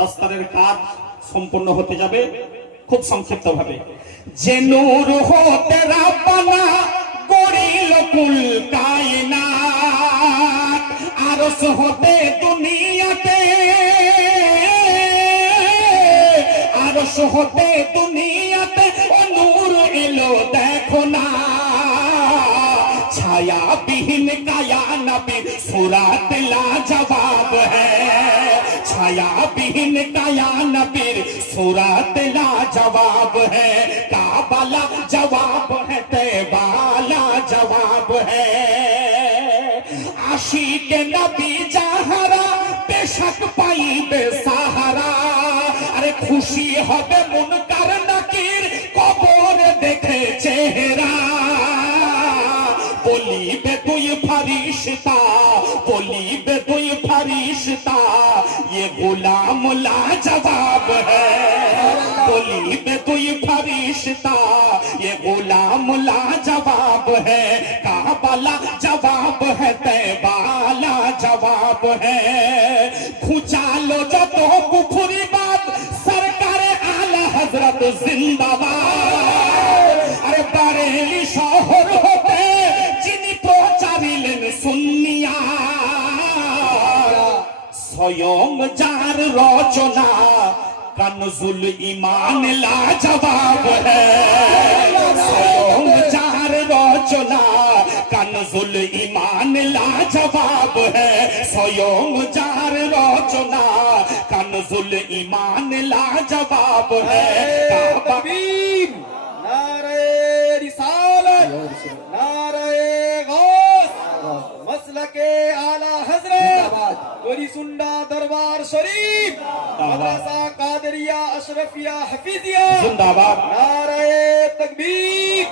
দস্তারের কাজ সম্পূর্ণ হতে যাবে খুব সংক্ষিপ্ত ভাবে। যে নূর হতে রাব্বানা গড়িল কুল কায়নাত, আরশ হতে দুনিয়াতে, আরশ হতে দুনিয়াতে ও নূর এলো দেখো না। ছায়া বিহীন কায়া নবী সুরাত লাজবাব হ্যায়, ছায়া বিহীন কায়া নবীর सूरत लाजवाब है। काबला जवाब है, तैबाला जवाब है। आशिक नबी जहरा बेशक पाइबे सहारा। अरे खुशी होबे मुनकर नकीर कबर देखे चेहरा। বলিবে তুই ফারিস্তা, বলিবে তুই ফারিস্তা, ये गुलाम लाजवाब है। বলিবে তুই ফারিস্তা, ये गुलाम लाजवाब है। काबला जवाब है, तैबाला जवाब है। खुचालो যত কুফরি বাদ, সরকারে আলা হযরত জিন্দাবাদ। আরে বারেলি শহর হতে যিনি প্রচারিলেন সুন্নিয়া, স্বয়ং যার রচনা কনজুল ঈমান লাজবাব হ্যায়। স্বয়ং যার রচনা কনজুল ঈমান লাজবাব হ্যায়। স্বয়ং যার রচনা কনজুল ঈমান লাজবাব হ্যায়। तकबीर, नारे रिसालत, नारे गौस, मसलके आला हजरत गोरीसुंडा दरबार शरीफ, मदरसा कादरिया अशरफिया हफीजिया जिंदाबाद। नारे तकबीर।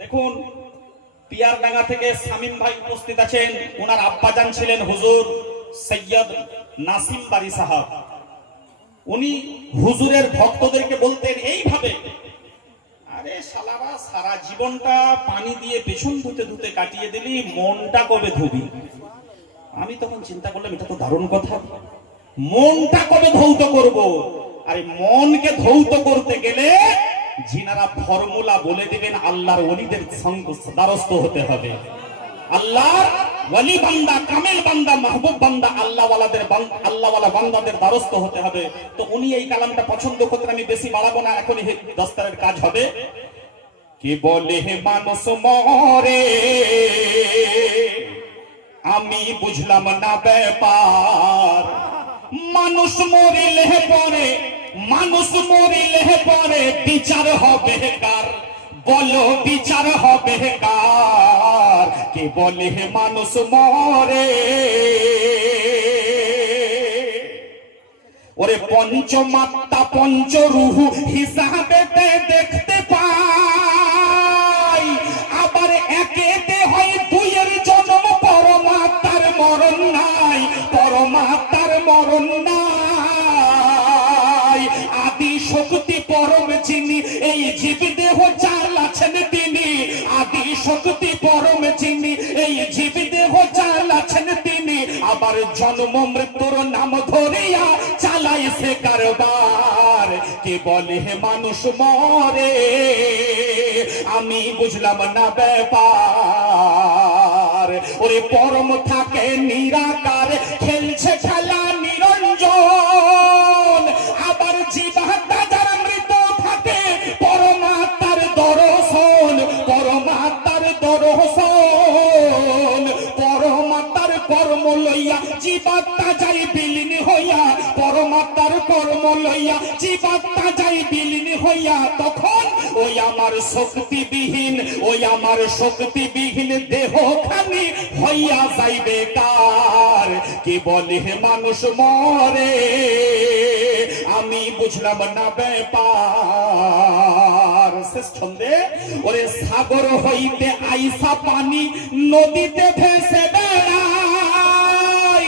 দেখুন পিয়ারডাঙ্গা থেকে শামীম ভাই উপস্থিত আছেন। ওনার আব্বাজান ছিলেন হুজুর সৈয়দ নাসিম বারি সাহেব। উনি হুজুরের ভক্তদেরকে বলতেন এইভাবে, আরে শালারা সারা জীবনটা পানি দিয়ে পেছন ধুতে ধুতে কাটিয়ে দিলি, মনটা কবে ধুবি? আমি তখন চিন্তা করলাম এটা তো দারুণ কথা, মনটা কবে ধৌত করব? আরে মনকে ধৌত করতে গেলে যিনারা ফর্মুলা বলে দিবেন আল্লাহর ওলিদের দ্বারস্থ হতে হবে। আল্লাহর ওলি বান্দা, কামেল বান্দা, মাহবুব বান্দা, আল্লাহওয়ালা বান্দাদের দ্বারস্থ হতে হবে। তো উনি এই কালামটা পছন্দ করতেন। আমি বেশি বাড়াবো না, এখনই দস্তারের কাজ হবে। কি বলে হে মানুষ মরে, আমি বুঝলাম না ব্যাপার। মানুষ মরিলে পরে, মানুষ মরিলে পরে বিচার হবে কার? বলো বিচার হবে কার? কে বলে হে মানুষ মরে। ওরে পঞ্চমাত্মা পঞ্চরূহ হিসাবে দেখতে পাই, আবার একেতে হয় দুইয়ের জন্ম, পরমাত্মার মরণ নাই, পরমাত্মার মরণ নাই। আদি শক্তি পরম যিনি, এই জীব দেহ চালাছেন তিনি। আদি শক্তি পরম যিনি, এই জীব দেহ চালাছেন তিনি। আবার জন্ম মৃত্যুর নাম ধরিয়া চালাই সে কারবার। কে বলে হে মানুষ মরে, আমি বুঝলাম না ব্যাপার। ওরে পরম থাকে নিরাকার, খেলছে খেলা নিরঞ্জন। আবার জীবাত্মা যারা মৃত থাকে, পরমাত্মার দর্শন, পরমাত্মার দর্শন। পরমাত্মার কর্ম লইয়া জীবাত্মা যাই বিলীন হইয়া, পরমাত্মার কর্ম লইয়া জীবাত্মা যাই বিলীন হইয়া। তখন ওই আমার শক্তিবিহীন, ওই আমার শক্তিবিহীন দেহখানি হইয়া যাইবে কার? কে বলে হে মানুষ মরে, আমি বুঝলাম না ব্যাপার। শেষ ছন্দে, ওরে সাগর হইতে আইসা পানি নদীতে ভেসে বেড়াই,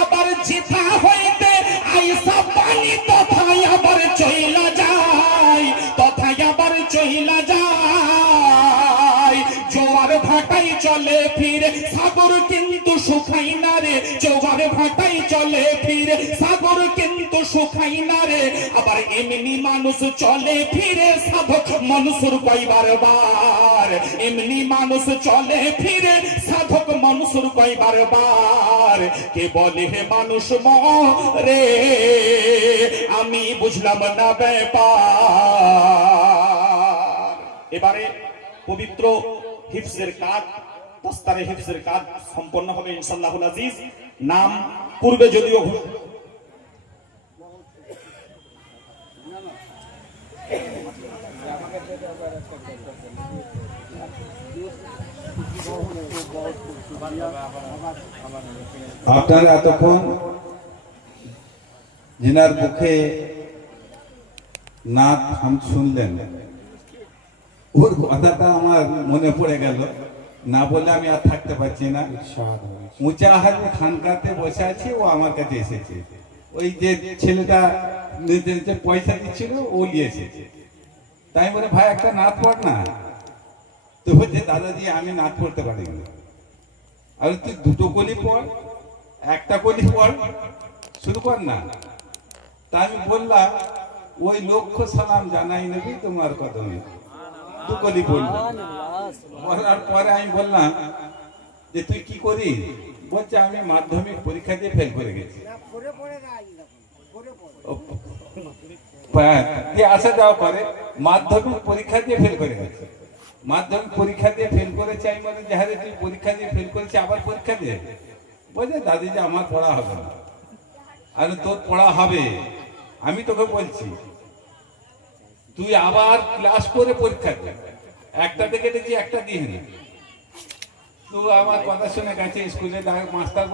আবার যেথা হইতে আইসা পানি তথায় আবার চইলা যায়, তথায় আবার চইলা যায়। জোয়ার ভাটাই চলে ফিরে, সাগর কিন্তু শুকাই না রে, জোয়ার ভাটাই চলে ফিরে, সাগর কিন্তু শুকাই না রে। আবার এমনি মানুষ চলে ফিরে, সাধক মনসুর কয়বার বার, এমনি মানুষ চলে ফিরে, সাধক মনসুর কয়বার বার। কে বলে হে মানুষ মরে, আমি বুঝলাম না ব্যাপার। এবারে পবিত্র হিফজের কাজ, দস্তারে হিফজের কাজ সম্পন্ন হবে ইনশাআল্লাহুল আজিজ। নাম পূর্বে যদিও আপনারা এতক্ষণ যিনার মুখে নাথ শুনলেন, ওর কথাটা আমার মনে পড়ে গেল, না বলে আমি আর থাকতে পারছি না। মুচাহার খানকাতে বসে আছে, ও আমার কাছে এসেছে। ওই যে ছেলেটা নিজে পয়সা দিচ্ছিল, ও নিয়ে এসেছে। তাই বলে ভাই একটা নাথ পড় না, তো বলছে দাদাজি আমি নাথ পড়তে পারি না। আর তুই দুটো কলি পড়, একটা কলি পড়, শুরু কর না। তা আমি বললাম ওই লক্ষ সালাম জানাই নেবি তোমার কদমে, দু কলি পড়ল। বলার পরে আমি বললাম যে তুই কি করিস? বলছে আমি মাধ্যমিক পরীক্ষা দিয়ে ফেল করে গেছি। দিয়ে আসা যাওয়া করে, মাধ্যমিক পরীক্ষা দিয়ে ফেল করে গেছে। মাধ্যমিক পরীক্ষা দিয়ে ফেল করেছে। আমি বলি যে হ্যাঁ তুই পরীক্ষা দিয়ে ফেল করেছি, আবার পরীক্ষা দিয়ে? বলছে দাদি যে আমার পড়া হবে না। আরে তোর পড়া হবে, আমি তোকে বলছি তুই আবার ক্লাস করে পরীক্ষা দে। একটা দেখে দেখি একটা দিয়ে নি। তো আমার কথা শুনে গেছে স্কুলে, মাস্টার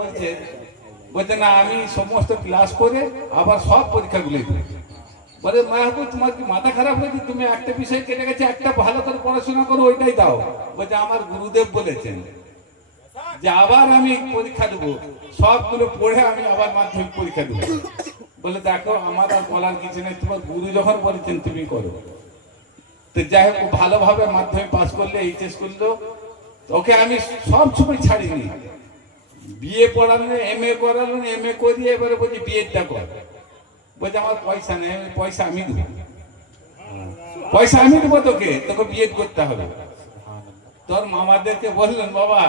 বলছে না আমি সমস্ত ক্লাস করে আবার সব পরীক্ষাগুলোই দেবো। বলে মাহবুব তোমার কি মাথা খারাপ হয়েছে? তুমি একটা বিষয় কেটে গেছে, একটা ভালো করে পড়াশোনা করো, ওইটাই দাও। বলছে আমার গুরুদেব বলেছেন যে আবার আমি পরীক্ষা দেবো, সবগুলো পড়ে আমি আবার মাধ্যমিক পরীক্ষা দেবো। বলে দেখো আমার আর বলার কিছু নেই, তোমার গুরু যখন বলেছেন তুমি করো। তো যাই হোক ভালোভাবে মাধ্যমিক পাস করলে, এইচএস করলো। ওকে আমি সব সময় ছাড়িনি, বিএ পড়ানো, এমএ করালো, এমএ করিয়ে এবারে বলছি বিএডটা কর। বলছে আমার পয়সা নেই। পয়সা আমি দেবো, পয়সা আমি দেবো তোকে, তোকে বিএড করতে হবে। তোর মামাদেরকে বললেন বাবা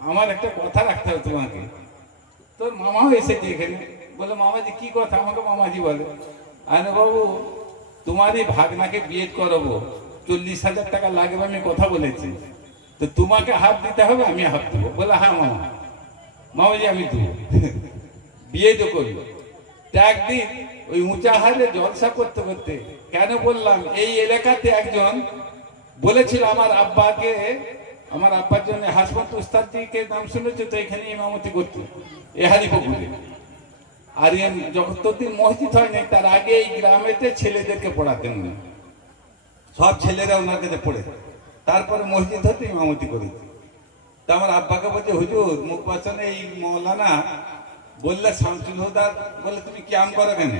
আমার একটা কথা রাখতে হবে তোমাকে। তোর মামাও এসেছে এখানে, বলে মামাজি কি কথা? আমাকে মামাজি বলে। আরে বাবু তোমারই ভাগনাকে বিএড করাবো, 40,000 টাকা লাগবে, আমি কথা বলেছি। তো তোমাকে হাত দিতে হবে, আমি হাত দেবো। বলে হ্যাঁ মামা, মামাজি আমি দেবো, বিএডও করবো। একদিন ওই উঁচা হারে জলসা করতে করতে, কেন বললাম, এই এলাকাতে একজন বলেছিল আমার আব্বাকে, আমার আব্বার জন্য হাসমত উস্তাদজিকে নাম শুনেছে তো, এখানে ইমামতি করতো এ হারিপুকুরে। আর যতদিন মসজিদ হয় নাই তার আগে এই গ্রামেতে ছেলেদেরকে পড়াতেন উনি, সব ছেলেরা ওনার কাছে পড়ে, তারপরে মসজিদ হতে ইমামতি করেছে। তা আমার আব্বাকে বলছে হুজুর মুখ বাঁচানে এই মৌলানা বললে শামসুল হুদার বলে তুমি ক্যাম করো কেন?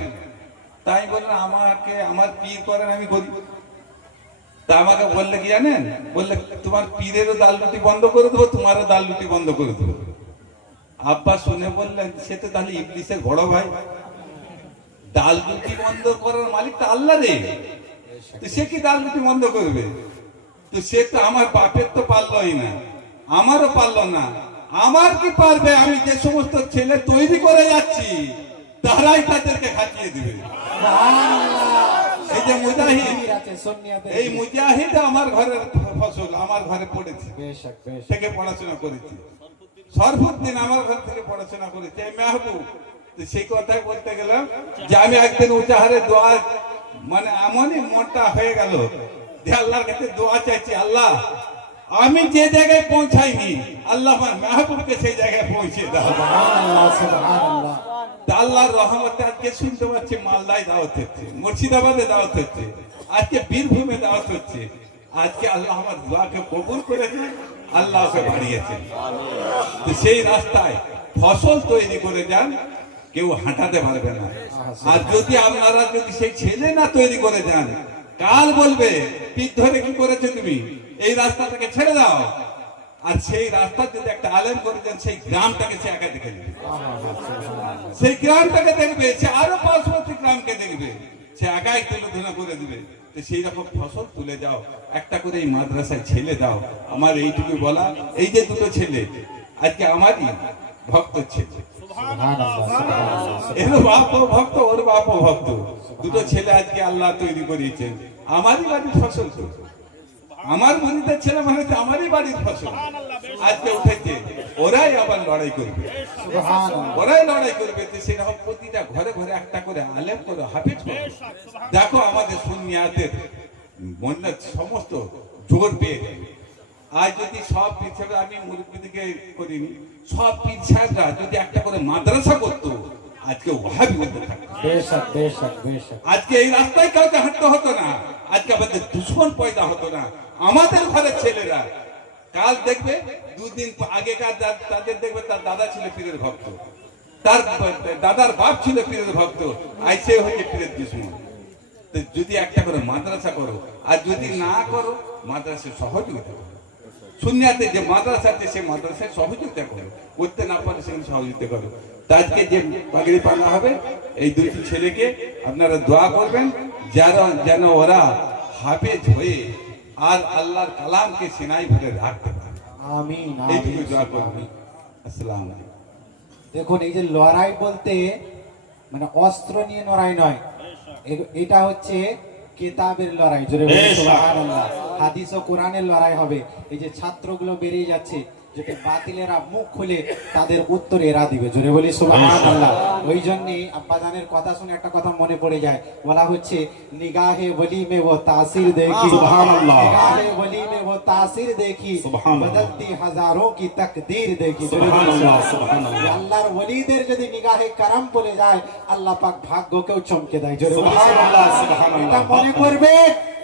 তাই বললাম আমাকে আমার পীর করেন, আমি করি। তা আমাকে বললে কি জানেন, বললে তোমার পীরেরও দাল রুটি বন্ধ করে দেবো, তোমারও দাল রুটি বন্ধ করে দেবো। আব্বা শুনে বললেন সে তো তাহলে ইবলিসের বড় ভাই, ডাল রুটি বন্ধ করার মালিক তো আল্লাহ রে, তো সে কি ডাল রুটি বন্ধ করবে? তো সে তো আমার বাপের তো পারলই না, আমারও পারলো না, আমার কি পারবে? আমি যে সমস্ত ছেলে তৈরি করে যাচ্ছি তারাই তাদেরকে খাটিয়ে দিবে। এই যে মুজাহিদ, এই মুজাহিদ আমার ঘরের ফসল, আমার ঘরে পড়েছে, থেকে পড়াশোনা করেছি। সরফুদ্দিন আমার ঘর থেকে পড়াশোনা করেছে। এই মেহবুব, সেই কথাই বলতে গেলাম যে আমি একদিন উচ্চাহারে দোয়া, মানে এমনই মনটা হয়ে গেল যে আল্লাহর কাছে দোয়া চাইছি, আল্লাহ আমি যে জায়গায় পৌঁছাইনি আল্লাহ আমার মেহবুবকে সেই জায়গায় পৌঁছে দাও। আল্লাহর রহমতে আজকে শুনতে পাচ্ছি মালদায় দাওয়াত হচ্ছে, মুর্শিদাবাদে দাওয়াত হচ্ছে, আজকে বীরভূমে দাওয়াত হচ্ছে। আজকে আল্লাহ আমার দোয়াকে কবুল করেছে, আল্লাহ ওকে বাড়িয়েছেন। তো সেই রাস্তায় ফসল তৈরি করে যান, কেউ হাঁটাতে পারবে না। আর যদি আপনারা যদি সেই ছেলে না তৈরি করে যান, কাল বলবে পিঠ ধরে কি করেছে তুমি, এই রাস্তাটাকে ছেড়ে দাও। আর সেই রাস্তা যদি একটা আলেম করে দেন, সেই গ্রামটাকে সে একা দেখে নেবে, সেই গ্রামটাকে দেখবে, সে আরো পার্শ্ববর্তী গ্রামকে দেখবে, সে একাই তুলে ধুলে করে দিবে। তো সেই রকম ফসল তুলে যাও, একটা করে এই মাদ্রাসায় ছেলে দাও। আমার এইটুকু বলা, এই যে দুটো ছেলে আজকে আমারই ভক্ত ছেলে, এর বাপও ভক্ত, ওর বাপও ভক্ত, দুটো ছেলে আজকে আল্লাহ তৈরি করিয়েছেন। আমারই বাড়ির ফসল তো, আমার মনিদের ছেলে মানে তো আমারই বাড়ির ফসল আজকে উঠেছে। ওরাই আবার লড়াই করবে, ওরাই লড়াই করবে। তো সেরকম প্রতিটা ঘরে ঘরে একটা করে আলেম করে হাফিজ করবে। দেখো আমাদের সুন্নিয়াতের মনে সমস্ত জোর পেয়ে যাবে। আজ যদি সব পীর সাহেব, আমি মুরব্বীদিকে করিনি, সব পীর সাহেবরা যদি একটা করে মাদ্রাসা করতো, আজকে ওয়াহাবি বলতে থাকতো। আজকে এই রাস্তায় কাউকে হাঁটতে হতো না, আজকে আমাদের দুশ্মন পয়দা হতো না। আমাদের ঘরের ছেলেরা কাল দেখবে, দুদিন আগেকার তাদের দেখবে তার দাদা ছিল পীরের ভক্ত, তার দাদার বাপ ছিল পীরের ভক্ত, আজ সে হচ্ছে পীরের দুশ্মন। তো যদি একটা করে মাদ্রাসা করো, আর যদি না করো মাদ্রাসায় সহযোগিতা করো, সুন্নিয়াতে যে মাদ্রাসা আছে সেই মাদ্রাসায় সহযোগিতা করো, করতে না পারে সেখানে সহযোগিতা করো। তা আজকে যে পাগড়ি পানা হবে, এই দুটি ছেলেকে আপনারা দোয়া করবেন যেন ওরা হাফেজ হয়ে আর আল্লাহর কালামকে সিনাই ভরে রাখতে পারে। আমিন, এইটুকু আমিন, দোয়া করবেন। আমিন। আসসালামু আলাইকুম। দেখুন, এই যে লড়াই বলতে মানে অস্ত্র নিয়ে লড়াই নয়, এটা হচ্ছে কিতাবের লড়াই। জোরে বলুন সুবহানাল্লাহ। হাদিস ও কোরআনের লড়াই হবে। এই যে ছাত্রগুলো বেরিয়ে যাচ্ছে, যদি বাতিলেরা মুখ খুলে তাদের উত্তর এরা দিবে। জোরে বলি সুবহানাল্লাহ। ওই জন্যই আব্বাজানের কথা শুনে একটা কথা মনে পড়ে যায়, বলা হচ্ছে নিগাহে ওলি মে ও তাসির দেখি, সুবহানাল্লাহ। নিগাহে ওলি মে ও তাসির দেখি, সুবহানাল্লাহ। বদলতি হাজারোं की तकदीर देखी। সুবহানাল্লাহ, সুবহানাল্লাহ। আল্লাহর ওলিদের যদি নিগাহে কারাম পড়ে যায়, আল্লাহ পাক ভাগ্যকেও চমকে দেয়। জোরে বলি সুবহানাল্লাহ, সুবহানাল্লাহ। সুবহানাল্লাহ। এটা মনে করবে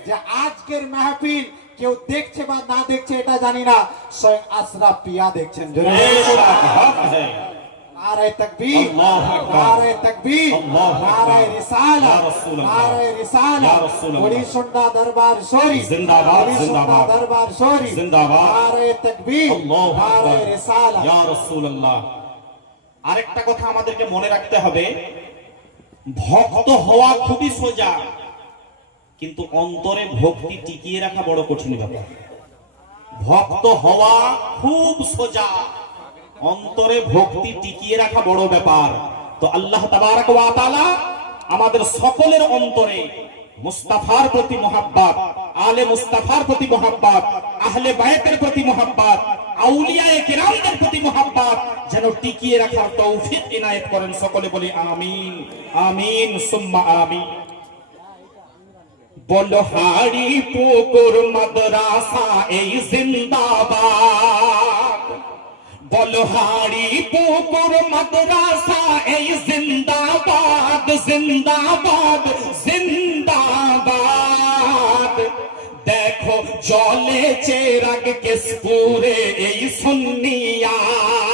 যে আজকের মাহফিল কেউ দেখছে বা না দেখছে এটা জানি না, স্বয়ং আশরাফ পিয়া দেখছেন। জোরে বলি সুবহানাল্লাহ। নারে তাকবীর, আল্লাহু আকবার। নারে তাকবীর, আল্লাহু আকবার। নারে রিসালা, ইয়া রাসূলুল্লাহ। নারে রিসালা, ইয়া রাসূলুল্লাহ। বলি সুন্নাহ দরবার শরীফ, জিন্দাবাদ, বলি সুন্নাহ জিন্দাবাদ। দরবার শরীফ, জিন্দাবাদ। নারে তাকবীর, আল্লাহু নারে আকবার। রিসালা। ইয়া রাসূলুল্লাহ। আরেকটা কথা আমাদেরকে মনে রাখতে হবে, ভক্ত হওয়া খুবই সোজা, কিন্তু অন্তরে ভক্তি টিকিয়ে রাখা বড় কঠিন ব্যাপার। ভক্ত হওয়া খুব সোজা, অন্তরে ভক্তি টিকিয়ে রাখা বড় ব্যাপার। তো আল্লাহ তাবারক ওয়া তাআলা আমাদের সকলের অন্তরে মুস্তাফার প্রতি মোহাব্বত, আলে মুস্তাফার প্রতি মোহাব্বত, আহলে বায়তের প্রতি মোহাব্বত, আউলিয়ায়ে কিরামদের প্রতি মোহাব্বত যেন টিকিয়ে রাখার তৌফিক ইনায়েত করেন। সকলে বলি আমিন, আমিন সুম্মা আমিন। বলো হাড়ি পুকুর মাদ্রাসা এই জিন্দাবাদ, বলো হাড়ি পুকুর মাদ্রাসা এই জিন্দাবাদ, জিন্দাবাদ, জিন্দাবাদ। দেখো জলে চেরাগ কেশপুরে এই সুন্নিয়াত,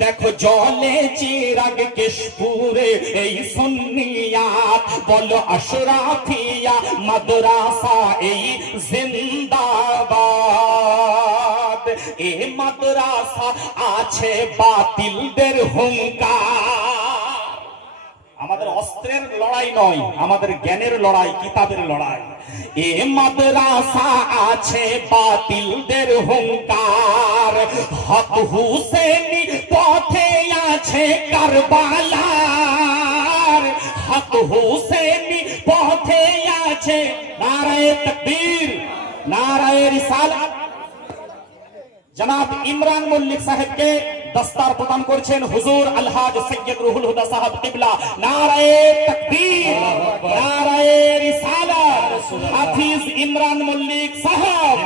দেখো জলে চিরাগ কেশপুরে এই সুন্নিয়াত। বলো আশরাফিয়া মাদ্রাসা এই জিন্দাবাদ। এ মাদ্রাসা আছে বাতিলদের হুঙ্কার। আমাদের অস্ত্রের লড়াই নয়, আমাদের জ্ঞানের লড়াই, কিতাবের লড়াই। এ মাদ্রাসা আছে বাতিলদের হুঙ্কার। হক হুসেনি পথে আছে কারবালার, হক হুসেনি পথে আছে। নারায়ে তাকবীর, নারায়ে রিসালাত। জনাব ইমরান মল্লিক সাহেবকে দস্তার প্রদান করছেন হুজুর আলহাজ সৈয়দ রুহুল হুদা সাহেব কিবলা। নারায়ে তাকবীর, নারায়ে রিসালাত। হাফিজ ইমরান মল্লিক সাহেব,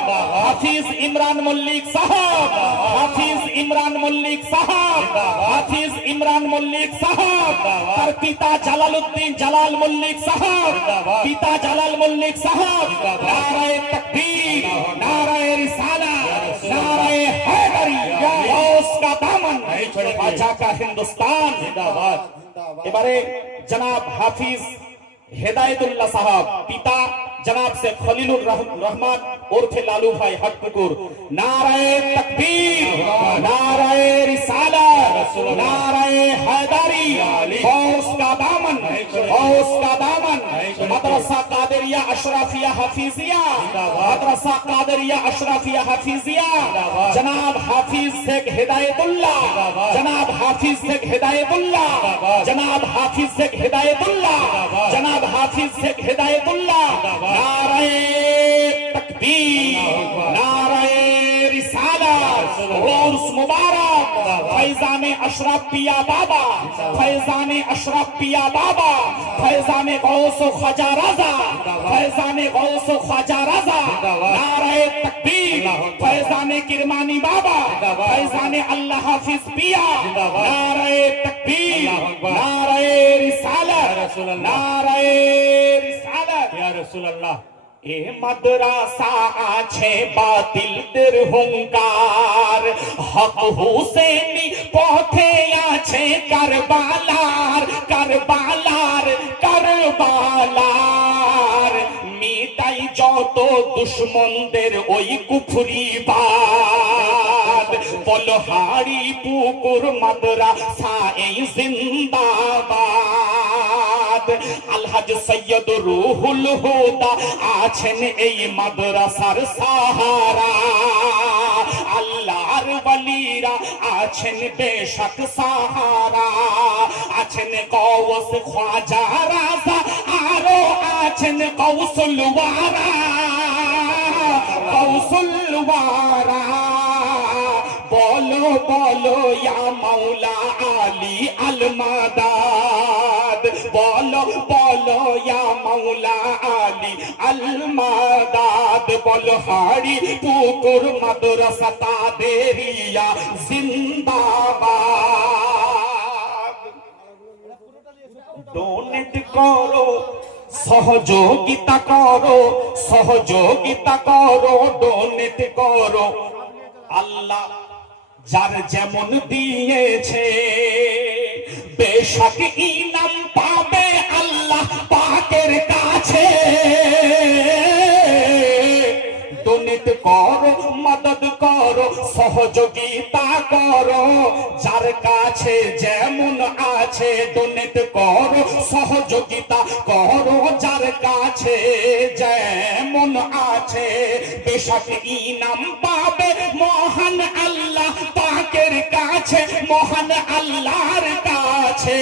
হাফিজ ইমরান মল্লিক সাহেব, হাফিজ ইমরান মল্লিক সাহেব, হাফিজ ইমরান মল্লিক সাহেব। তার পিতা জালালউদ্দিন জালাল মল্লিক সাহেব, পিতা জালাল মল্লিক সাহেব। নারায়ে তাকবীর, নারায়ে রিসালাত, নারায়ে हैदरी, गौस का दामन, बादशाह का हिंदुस्तान जिंदाबाद। এবারে জনাব হাফিজ হেদায়েতুল্লাহ সাহেব, পিতা জনাব শেখ খলিলুর রহমান ওরফে লালু ভাই হাটপুকুর। নারায়ে তাকবীর, নারায়ে রিসালাত, নারায়ে হায়দারি, গৌস का दामन, गौस का दामन। मदरसा कादरिया अशरफिया हफीजिया, मदरसा कादरिया अशरफिया हफीजिया, जनाब हाफिज शेख हिदायतुल्लाह, जनाब हाफिज शेख हिदायतुल्लाह, जनाब हाफिज शेख हिदायतुल्लाह, जनाब हाफिज शेख हिदायतुल्लाह। नाराए तकबीर, नाराए रिसालत, उर्स मुबारक। फैजाने अशरफ पिया बाबा, फैजाने अशरफ पिया बाबा, फैजाने गौस ख्वाजा रज़ा, फैजाने गौस ख्वाजा रज़ा। नाराए तकबीर, फैजाने किरमानी बाबा, फैजाने अल्लाह हाफिज पिया। नाराए तकबीर, नाराए रिसालत, नाराए रिसालत। या रसूल अल्लाह। এ মাদ্রাসা আছে বাতিলদের হুঙ্কার, হক হুসেনি পথে আছে কারবালার, কারবালার, কারবালার। মিটাই যত দুশ্মনদের ওই কুফরিবাদ, বলহারি পুকুর মাদ্রাসা এই জিন্দাবাদ। আলহাজ সৈয়দ রুহুল হুদা আছেন এই মাদ্রাসার সাহারা, আল্লাহর ওয়ালিরা আছেন বেশক সাহারা, আছেন গৌস খ্বাজা রাজা, আরো আছেন গৌসুল ওয়ারা, গৌসুল ওয়ারা। বলো বলো ইয়া মাওলা আলী আল মাদাদ, বলো বলো ইয়া মাওলা আলী আল মাদাদ। বলো হাড়ি পুকুর মাদ্রাসা কাদেরিয়া জিন্দাবাদ। ডোনেট করো, সহযোগিতা করো, সহযোগিতা করো, ডোনেট করো। আল্লাহ যার যেমন দিয়েছে বেশক ইনাম পাবে আল্লাহ পাকের কাছে। ডোনেট করো, মদদ করো, সহযোগিতা করো, যার কাছে যেমন আছে। ডোনেট করো, সহযোগিতা করো, যার কাছে যেমন আছে। বেশক ইনাম পাবে মহান আল্লাহ পাকের কাছে, মহান আল্লাহর কাছে।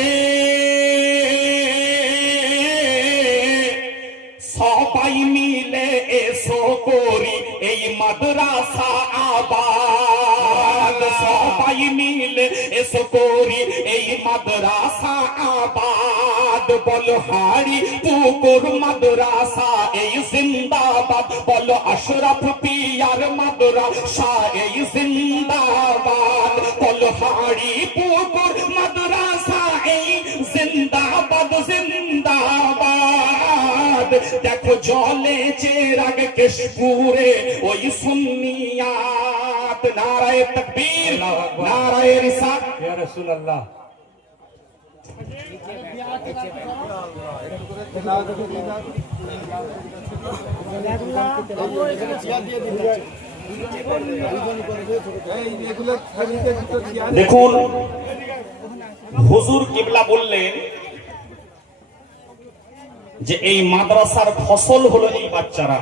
সবাই মিলে এসো করি এই মাদ্রাসা আবাদ, সবাই মিলে এসো করি এই মাদ্রাসা আবাদ। বলো হাড়ি পুকুর মাদ্রাসা এই জিন্দাবাদ, বলো আশরাফ পিয়ার মাদ্রাসা এই জিন্দাবাদ। বলো হাড়ি পুকুর মাদ্রাসা এই জিন্দাবাদ, জিন্দাবাদ। দেখো জলে চেরাগ কেশপুরে ওই সুন্নিয়াত। নারায়ে তাকবীর, নারায়ে রিসালাত। ইয়া রাসূলুল্লাহ। দেখুন হুজুর কিবলা বললেন যে এই মাদ্রাসার ফসল হলো এই বাচ্চারা।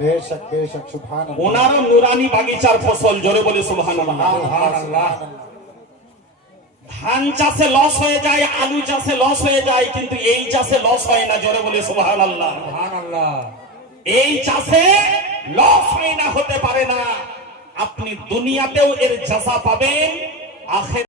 বেশক বেশক সুবহানাল্লাহ। ওনারও নুরানি বাগিচার ফসল। জোরে বলি সুবহানাল্লাহ। সুবহানাল্লাহ। ধান চাষে লস হয়ে যায়, আলু চাষে লস হয়ে যায়, কিন্তু এই চাষে লস হয় না। জোরে বলি সুবহানাল্লাহ। সুবহানাল্লাহ। এই চাষে লস হয় না, হতে পারে না। আপনি দুনিয়াতেও এর জাযা পাবেন, আখিরাতে